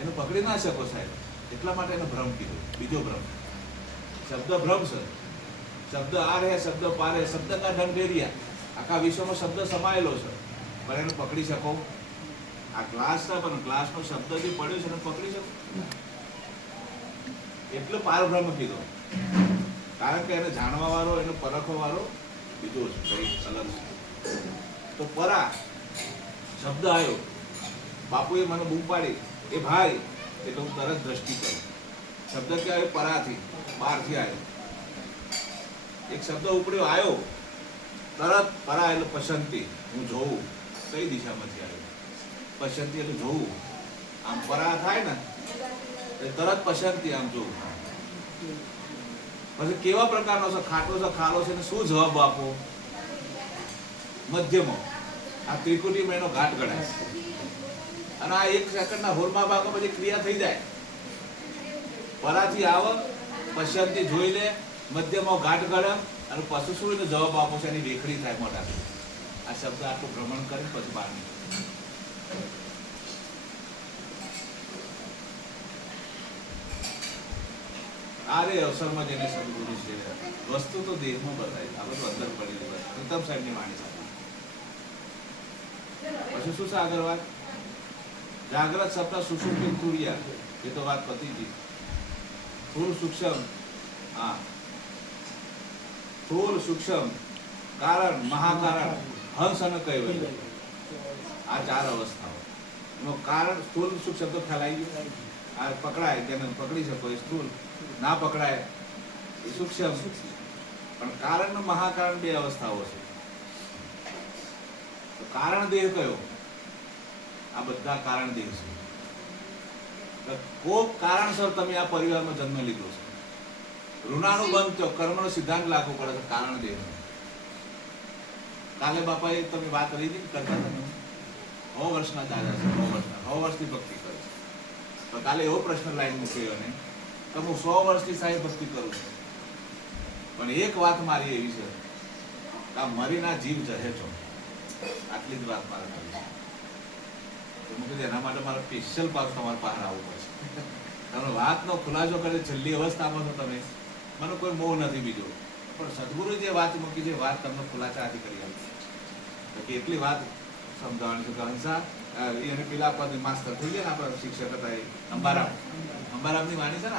એનું પકડી ના શકો સાહેબ, એટલા માટે એનો ભ્રમ કીધો. બીજો ભ્રમ, શબ્દ ભ્રમ છે. શબ્દ આ રહે, શબ્દ પાર રહે, શબ્દ કા ઢંઢેરિયા. આખા વિશ્વમાં શબ્દ સમાયેલો છે, પણ એને પકડી શકો. આ ગ્લાસ છે, પણ ગ્લાસનો શબ્દ જે પડ્યો છે એને પકડી શકો. એટલો પારભ્રમ કીધો, કારણ કે એને જાણવા વાળો, એને પરખવા વાળો બીજો છે, કંઈક અલગ છે. તો પરા શબ્દ આવ્યો, બાપુએ મને બૂમ પાડી, એ ભાઈ, એટલે હું તરત દ્રષ્ટિ કરું. શબ્દ ક્યાં આવ્યો? પરાથી, બહારથી આવ્યો. એક શબ્દ ઉપડ્યો, આવ્યો તરત. પરા એટલે પસંતી, હું જોઉં કઈ દિશામાંથી આવ્યો. પસંતી એટલે જોવું. આમ પરા થાય ને એ તરત પસંતી, આમ જોવું. પછી કેવા પ્રકારનો છે? ખાટો છે, ખાલો છે, ને શું જવાબ આપો? મધ્યમાં. આ ત્રિકુટીમાં એનો ઘાટ ગણાય. અને આ 1 સેકન્ડના હોલમાં ભાગમાં બધી ક્રિયા થઈ જાય. પરાથી આવો, પશ્ચિમથી જોઈ લે, મધ્યમાં ઘાટ ગળે, અને પછી શું એને જવાબ આપો છે? એની વેખડી થાય મોટા. આ શબ્દ આટલું ભ્રમણ કરે પછી બહાર નીકળે. આ રે અવસરમાં જેને સદગુરુ છે, વસ્તુ તો દેહમાં બતાવી, આ બધું અંદર પડી ગયું. પ્રથમ સાહેબની વાણી સાથે પછી શું છે આગળ વાત? જાગ્રત સપ્તાહ સુષુપ્તિ તુર્યા, એ તો વાત પતી ગઈ. સ્થૂળ સૂક્ષ્મ, હા, સ્થૂળ સૂક્ષ્મ, કારણ, મહાકારણ, હંસ અને કૈવલ્ય. આ 4 અવસ્થાઓ. એનું કારણ સ્થૂળ સૂક્ષ્મ તો ખ્યાલ આવી ગયો. આ પકડાય તેને પકડી શકો એ સ્થૂળ, ના પકડાય એ સૂક્ષ્મ. પણ કારણ અને મહાકારણ 2 અવસ્થાઓ છે. તો કારણ દેહ કયો? આ બધા કારણ દેહ છે. કોક કારણસર તમે આ પરિવારમાં જન્મ લીધો છે. ઋણાનું બંધ થયો, કર્મનો સિદ્ધાંત લાગુ પડે છે કારણ દેહ. કાલે બાપાએ તમે વાત કરી હતી કરતા હતા, 100 વર્ષના દાદા છે, 100 વર્ષથી ભક્તિ કરે છે. પણ કાલે એવો પ્રશ્ન લાઈન મૂક્યો એને કે હું 100 વર્ષથી સાહેબ ભક્તિ કરું છું, પણ એક વાત મારી એવી છે કે આ મરીના જીવ જહે છો. આટલી જ વાત મારે કરી છે. તો હું કીધું એના માટે મારે સ્પેશિયલ પાસ તમારે બહાર આવવું પડશે. તમે વાતનો ખુલાસો કરે છેલ્લી અવસ્થામાં તો તમે, મને કોઈ મોહ નથી બીજો, પણ સદગુરુ જે વાત મૂકી છે વાત તમને ખુલાસાથી કરી આપી. તો કેટલી વાત સમજાવવાની છે કે હંસા એને પેલા પદ માસ્તર થઈ ગયા ને, આપણા શિક્ષક હતા એ અંબારામની વાણી છે ને,